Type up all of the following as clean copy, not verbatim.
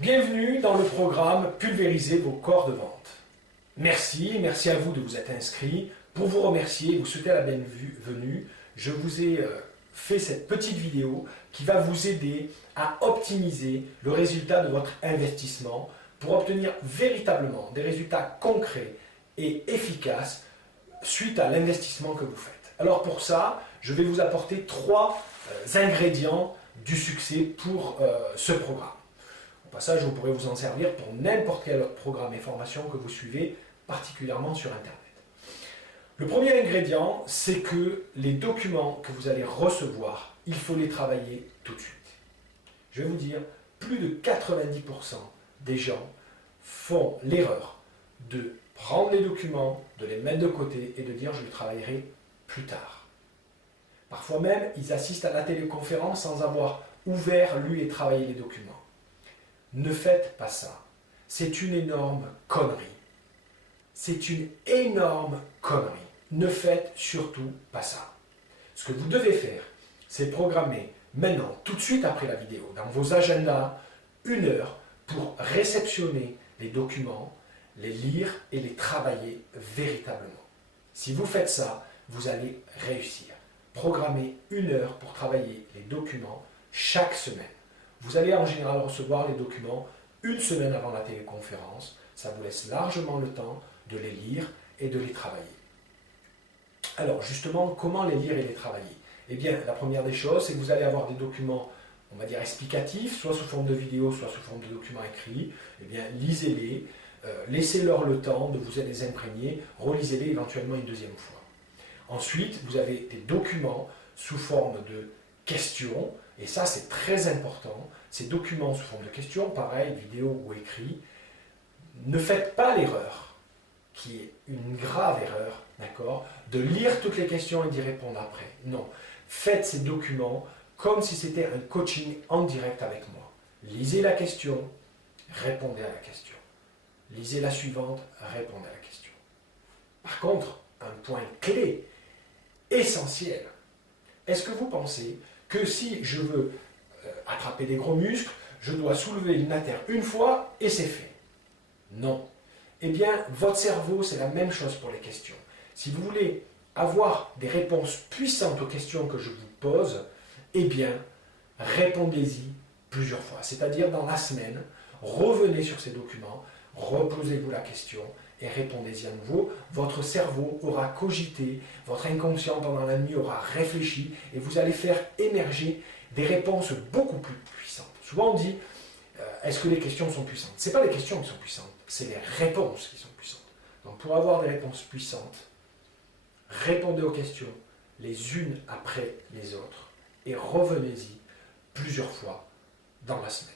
Bienvenue dans le programme Pulvériser vos corps de vente. Merci à vous de vous être inscrits. Pour vous remercier et vous souhaiter la bienvenue, je vous ai fait cette petite vidéo qui va vous aider à optimiser le résultat de votre investissement pour obtenir véritablement des résultats concrets et efficaces suite à l'investissement que vous faites. Alors pour ça, je vais vous apporter trois ingrédients du succès pour ce programme. Au passage, vous pourrez vous en servir pour n'importe quel autre programme et formation que vous suivez, particulièrement sur Internet. Le premier ingrédient, c'est que les documents que vous allez recevoir, il faut les travailler tout de suite. Je vais vous dire, plus de 90% des gens font l'erreur de prendre les documents, de les mettre de côté et de dire « je les travaillerai plus tard ». Parfois même, ils assistent à la téléconférence sans avoir ouvert, lu et travaillé les documents. Ne faites pas ça. C'est une énorme connerie. C'est une énorme connerie. Ne faites surtout pas ça. Ce que vous devez faire, c'est programmer maintenant, tout de suite après la vidéo, dans vos agendas, 1 heure pour réceptionner les documents, les lire et les travailler véritablement. Si vous faites ça, vous allez réussir. Programmez 1 heure pour travailler les documents chaque semaine. Vous allez en général recevoir les documents 1 semaine avant la téléconférence. Ça vous laisse largement le temps de les lire et de les travailler. Alors justement, comment les lire et les travailler? Eh bien, la première des choses, c'est que vous allez avoir des documents, on va dire explicatifs, soit sous forme de vidéo, soit sous forme de documents écrits. Eh bien, lisez-les, laissez-leur le temps de vous les imprégner, relisez-les éventuellement une deuxième fois. Ensuite, vous avez des documents sous forme de questions, et ça c'est très important. Ces documents sous forme de questions, pareil, vidéo ou écrit, ne faites pas l'erreur, qui est une grave erreur, d'accord, de lire toutes les questions et d'y répondre après. Non, faites ces documents comme si c'était un coaching en direct avec moi. Lisez la question, répondez à la question. Lisez la suivante, répondez à la question. Par contre, un point clé, essentiel, est-ce que vous pensez que si je veux attraper des gros muscles, je dois soulever une haltère 1 fois et c'est fait? Non. Eh bien, votre cerveau, c'est la même chose pour les questions. Si vous voulez avoir des réponses puissantes aux questions que je vous pose, eh bien, répondez-y plusieurs fois. C'est-à-dire dans la semaine, revenez sur ces documents, reposez-vous la question et répondez-y à nouveau. Votre cerveau aura cogité, votre inconscient pendant la nuit aura réfléchi et vous allez faire émerger des réponses beaucoup plus puissantes. Souvent on dit, est-ce que les questions sont puissantes? Ce n'est pas les questions qui sont puissantes, c'est les réponses qui sont puissantes. Donc pour avoir des réponses puissantes, répondez aux questions les unes après les autres et revenez-y plusieurs fois dans la semaine.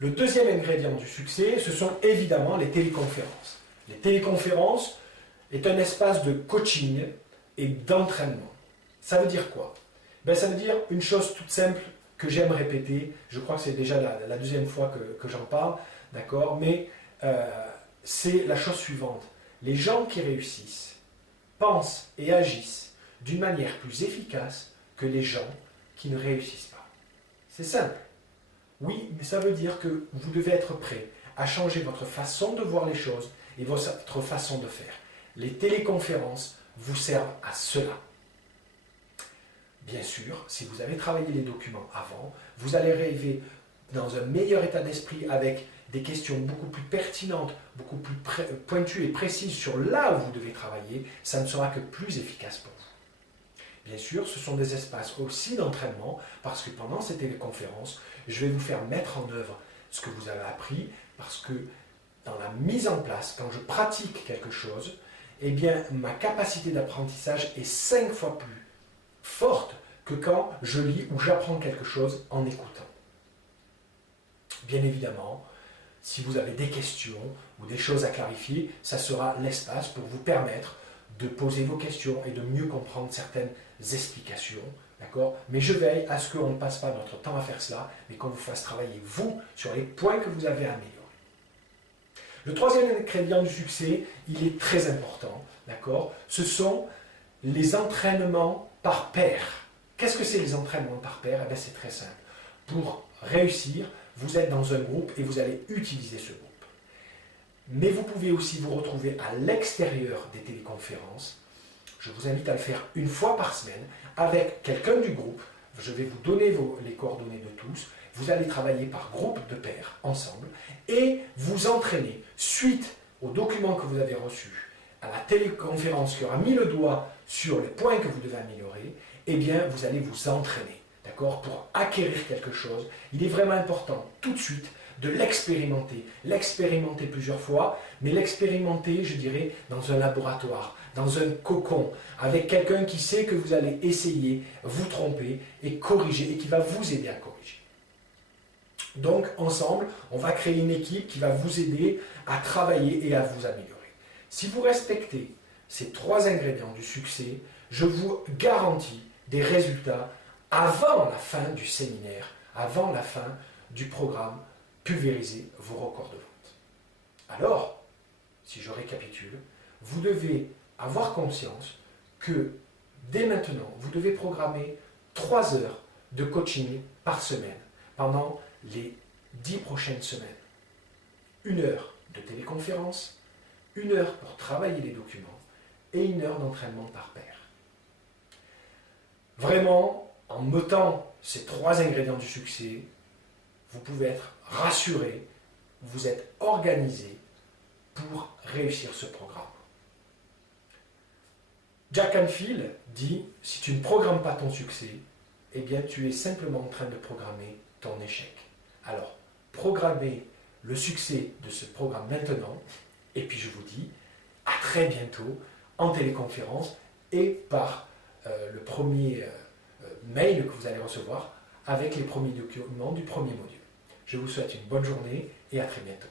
Le deuxième ingrédient du succès, ce sont évidemment les téléconférences. Les téléconférences est un espace de coaching et d'entraînement. Ça veut dire quoi? Ça veut dire une chose toute simple que j'aime répéter. Je crois que c'est déjà la deuxième fois que j'en parle, d'accord? Mais c'est la chose suivante. Les gens qui réussissent pensent et agissent d'une manière plus efficace que les gens qui ne réussissent pas. C'est simple. Oui, mais ça veut dire que vous devez être prêt à changer votre façon de voir les choses et votre façon de faire. Les téléconférences vous servent à cela. Bien sûr, si vous avez travaillé les documents avant, vous allez arriver dans un meilleur état d'esprit avec des questions beaucoup plus pertinentes, beaucoup plus pointues et précises sur là où vous devez travailler. Ça ne sera que plus efficace pour vous. Bien sûr, ce sont des espaces aussi d'entraînement parce que pendant ces téléconférences, je vais vous faire mettre en œuvre ce que vous avez appris parce que dans la mise en place, quand je pratique quelque chose, eh bien, ma capacité d'apprentissage est 5 fois plus forte que quand je lis ou j'apprends quelque chose en écoutant. Bien évidemment, si vous avez des questions ou des choses à clarifier, ça sera l'espace pour vous permettre de poser vos questions et de mieux comprendre certaines explications, d'accord? Mais je veille à ce qu'on ne passe pas notre temps à faire cela, mais qu'on vous fasse travailler, vous, sur les points que vous avez améliorés. Le troisième ingrédient du succès, il est très important, d'accord? Ce sont les entraînements par pair. Qu'est-ce que c'est les entraînements par pair? Eh bien, c'est très simple. Pour réussir, vous êtes dans un groupe et vous allez utiliser ce groupe. Mais vous pouvez aussi vous retrouver à l'extérieur des téléconférences. Je vous invite à le faire une fois par semaine avec quelqu'un du groupe. Je vais vous donner les coordonnées de tous. Vous allez travailler par groupe de pairs ensemble et vous entraîner suite aux documents que vous avez reçus, à la téléconférence qui aura mis le doigt sur les points que vous devez améliorer. Eh bien, vous allez vous entraîner, d'accord, pour acquérir quelque chose. Il est vraiment important tout de suite de l'expérimenter plusieurs fois, mais l'expérimenter, je dirais, dans un laboratoire, dans un cocon, avec quelqu'un qui sait que vous allez essayer, vous tromper et corriger, et qui va vous aider à corriger. Donc, ensemble, on va créer une équipe qui va vous aider à travailler et à vous améliorer. Si vous respectez ces 3 ingrédients du succès, je vous garantis des résultats avant la fin du séminaire, avant la fin du programme Pulvériser vos records de vente. Alors, si je récapitule, vous devez avoir conscience que dès maintenant, vous devez programmer 3 heures de coaching par semaine pendant les 10 prochaines semaines. 1 heure de téléconférence, 1 heure pour travailler les documents et 1 heure d'entraînement par pair. Vraiment, en notant ces 3 ingrédients du succès, vous pouvez être rassuré, vous êtes organisé pour réussir ce programme. Jack Canfield dit, si tu ne programmes pas ton succès, eh bien tu es simplement en train de programmer ton échec. Alors, programmez le succès de ce programme maintenant, et puis je vous dis à très bientôt en téléconférence et par le premier mail que vous allez recevoir avec les premiers documents du premier module. Je vous souhaite une bonne journée et à très bientôt.